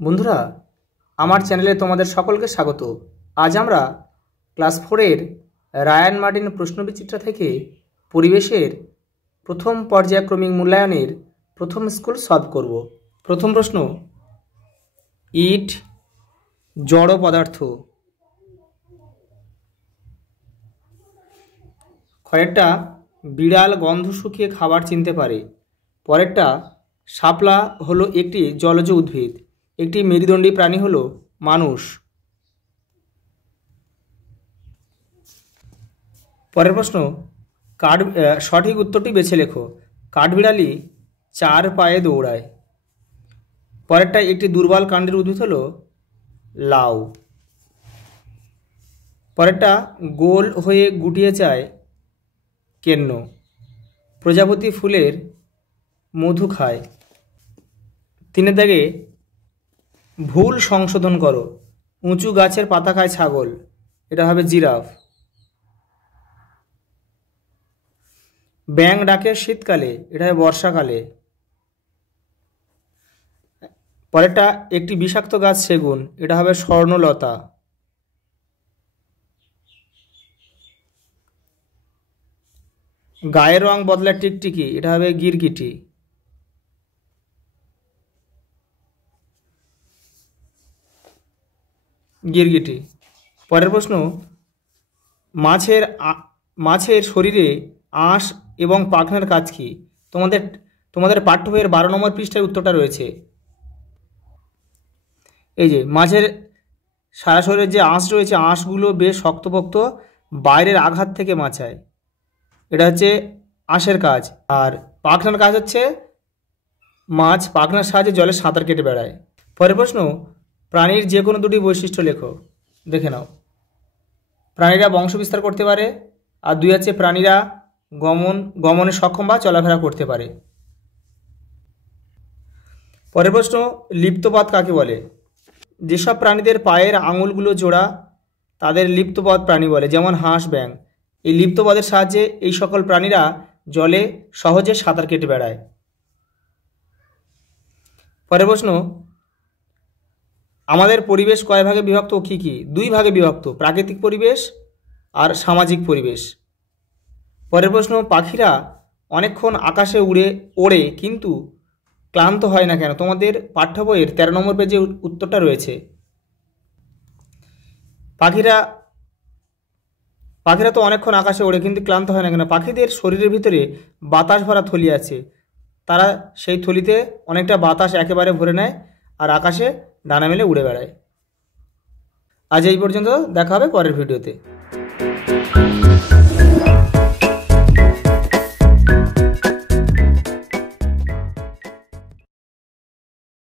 বন্ধুরা, আমার চ্যানেলে তোমাদের সকলকে স্বাগত। আজ আমরা ক্লাস 4-এর রায়ান মার্টিন প্রশ্নবিচিত্রা থেকে পরিবেশের প্রথম পর্যায়ক্রমিক মূল্যায়নের প্রথম স্কুল সলভ করব। প্রথম প্রশ্ন, ইট জড় পদার্থ। কয়েকটা বিড়াল গন্ধ শুকিয়ে খাবার চিনতে পারে। পরেরটা, শাপলা হলো একটি জলজ উদ্ভিদ। একটি মেরুদণ্ডী প্রাণী হলো মানুষ। পরের প্রশ্ন, সঠিক উত্তরটি বেছে লেখো। কাঠবিড়ালি 4 পায়ে দৌড়ায়। পরেরটা, একটি দুর্বল কাণ্ডের উদ্ভিদ হলো লাউ। পরেরটা, গোল হয়ে গুটিয়ে যায় কেন্ন। প্রজাপতি ফুলের মধু খায়। 3 দাগে, ভুল সংশোধন করো। উঁচু গাছের পাতা খায় ছাগল, এটা হবে জিরাফ। ব্যাঙ ডাকে শীতকালে, এটা হবে বর্ষাকালে। পরেরটা, একটি বিষাক্ত গাছ সেগুন, এটা হবে স্বর্ণলতা। গায়ের রং বদলায় টিকটিকি, এটা হবে গিরগিটি। গিরগিটি। পরের প্রশ্ন, মাছের শরীরে আঁশ এবং পাখনার কাজ কি? তোমাদের পাঠ্য বইয়ের 12 নম্বর পৃষ্ঠায় উত্তরটা রয়েছে। এই যে মাছের সারা শরীরের যে আঁশ রয়েছে, আঁশগুলো বেশ শক্তপোক্ত, বাইরের আঘাত থেকে বাঁচায়, এটা হচ্ছে আঁশের কাজ। আর পাখনার কাজ হচ্ছে মাছ পাখনার সাহায্যে জলে সাঁতার কেটে বেড়ায়। পরের প্রশ্ন, প্রাণীর যে কোনো 2টি বৈশিষ্ট্য লেখো। দেখে নাও। প্রাণীরা বংশবিস্তার করতে পারে, আর 2 হচ্ছে প্রাণীরা গমনে সক্ষম বা চলাফেরা করতে পারে। পরের প্রশ্ন, লিপ্তপদ কাকে বলে? যেসব প্রাণীদের পায়ের আঙুলগুলো জোড়া তাদের লিপ্তপদ প্রাণী বলে, যেমন হাঁস, ব্যাঙ। এই লিপ্তপদের সাহায্যে এই সকল প্রাণীরা জলে সহজে সাঁতার কেটে বেড়ায়। পরের প্রশ্ন, আমাদের পরিবেশ কয় ভাগে বিভক্ত ও কী কী? 2 ভাগে বিভক্ত, প্রাকৃতিক পরিবেশ আর সামাজিক পরিবেশ। পরের প্রশ্ন, পাখিরা অনেকক্ষণ আকাশে ওড়ে কিন্তু ক্লান্ত হয় না কেন? তোমাদের পাঠ্য বইয়ের 13 নম্বর পেজে উত্তরটা রয়েছে। পাখিরা তো অনেকক্ষণ আকাশে ওড়ে কিন্তু ক্লান্ত হয় না কেন? পাখিদের শরীরের ভিতরে বাতাস ভরা থলি আছে, তারা সেই থলিতে অনেকটা বাতাস একেবারে ভরে নেয় আর আকাশে ডানা মেলে উড়ে বেড়ায়। আজ এই পর্যন্ত, দেখা হবে পরের ভিডিওতে।